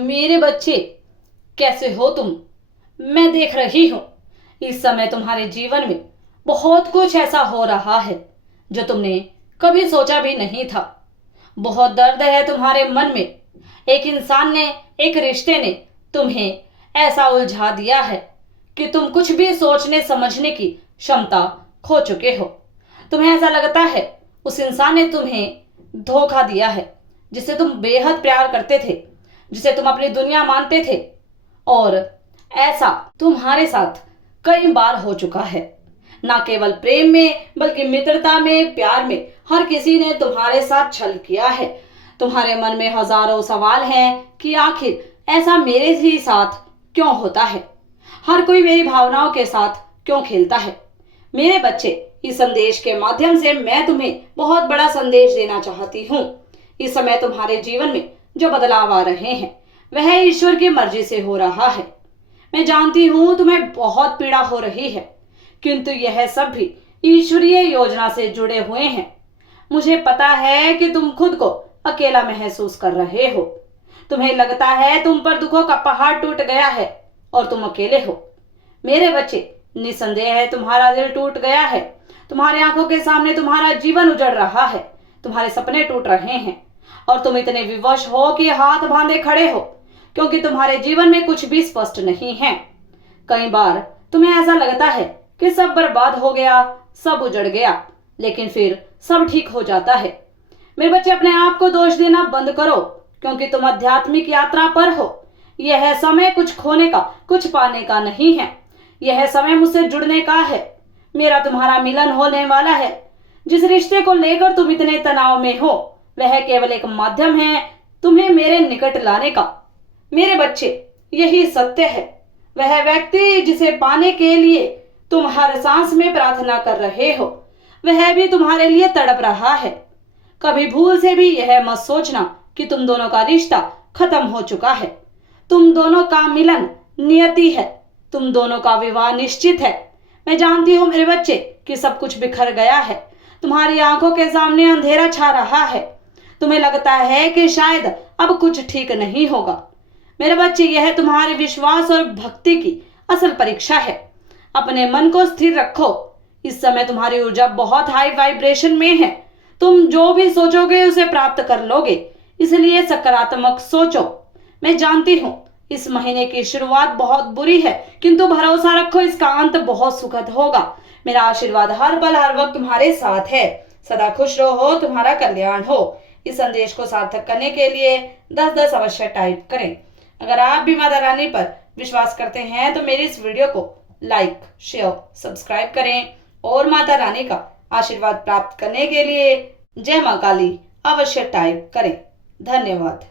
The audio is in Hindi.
मेरे बच्चे, कैसे हो तुम? मैं देख रही हूं इस समय तुम्हारे जीवन में बहुत कुछ ऐसा हो रहा है जो तुमने कभी सोचा भी नहीं था। बहुत दर्द है तुम्हारे मन में। एक इंसान ने, एक रिश्ते ने तुम्हें ऐसा उलझा दिया है कि तुम कुछ भी सोचने समझने की क्षमता खो चुके हो। तुम्हें ऐसा लगता है उस इंसान ने तुम्हें धोखा दिया है, जिसे तुम बेहद प्यार करते थे, जिसे तुम अपनी दुनिया मानते थे। और ऐसा तुम्हारे साथ कई बार हो चुका है। ना केवल प्रेम में बल्कि मित्रता में, प्यार में, हर किसी ने तुम्हारे साथ छल किया है। तुम्हारे मन में हजारों सवाल हैं कि आखिर ऐसा मेरे ही साथ क्यों होता है? हर कोई मेरी भावनाओं के साथ क्यों खेलता है? मेरे बच्चे, इस संदेश के माध्यम से मैं तुम्हें बहुत बड़ा संदेश देना चाहती हूँ। इस समय तुम्हारे जीवन में जो बदलाव आ रहे हैं वह ईश्वर की मर्जी से हो रहा है। मैं जानती हूँ तुम्हें बहुत पीड़ा हो रही है, किंतु यह सब भी ईश्वरीय योजना से जुड़े हुए हैं। मुझे पता है कि तुम खुद को अकेला महसूस कर रहे हो। तुम्हें लगता है तुम पर दुखों का पहाड़ टूट गया है और तुम अकेले हो। मेरे बच्चे, निसंदेह है तुम्हारा दिल टूट गया है। तुम्हारी आंखों के सामने तुम्हारा जीवन उजड़ रहा है, तुम्हारे सपने टूट रहे हैं और तुम इतने विवश हो कि हाथ बांधे खड़े हो, क्योंकि तुम्हारे जीवन में कुछ भी स्पष्ट नहीं है। कई बार तुम्हें ऐसा लगता है कि सब बर्बाद हो गया, सब उजड़ गया, लेकिन फिर सब ठीक हो जाता है। मेरे बच्चे, अपने आप को दोष देना बंद करो, क्योंकि तुम आध्यात्मिक यात्रा पर हो। यह समय कुछ खोने का, कुछ पाने का नहीं है। यह समय मुझसे जुड़ने का है। मेरा तुम्हारा मिलन होने वाला है। जिस रिश्ते को लेकर तुम इतने तनाव में हो वह केवल एक माध्यम है तुम्हें मेरे निकट लाने का। मेरे बच्चे, यही सत्य है। वह व्यक्ति जिसे पाने के लिए तुम हर सांस में प्रार्थना कर रहे हो, वह भी तुम्हारे लिए तड़प रहा है। कभी भूल से भी यह मत सोचना कि तुम दोनों का रिश्ता खत्म हो चुका है। तुम दोनों का मिलन नियति है। तुम दोनों का विवाह निश्चित है। मैं जानती हूँ मेरे बच्चे कि सब कुछ बिखर गया है। तुम्हारी आंखों के सामने अंधेरा छा रहा है। तुम्हें लगता है कि शायद अब कुछ ठीक नहीं होगा। मेरे बच्चे, यह तुम्हारे विश्वास और भक्ति की असल परीक्षा है। अपने मन को स्थिर रखो। इस समय तुम्हारी ऊर्जा बहुत हाई वाइब्रेशन में है। तुम जो भी सोचोगे उसे प्राप्त कर लोगे, इसलिए सकारात्मक सोचो। मैं जानती हूँ इस महीने की शुरुआत बहुत बुरी है, किंतु भरोसा रखो, इसका अंत बहुत सुखद होगा। मेरा आशीर्वाद हर पल हर वक्त तुम्हारे साथ है। सदा खुश रहो, तुम्हारा कल्याण हो। इस संदेश को सार्थक करने के लिए 10-10 अवश्य टाइप करें। अगर आप भी माता रानी पर विश्वास करते हैं तो मेरी इस वीडियो को लाइक, शेयर, सब्सक्राइब करें और माता रानी का आशीर्वाद प्राप्त करने के लिए जय मां काली अवश्य टाइप करें। धन्यवाद।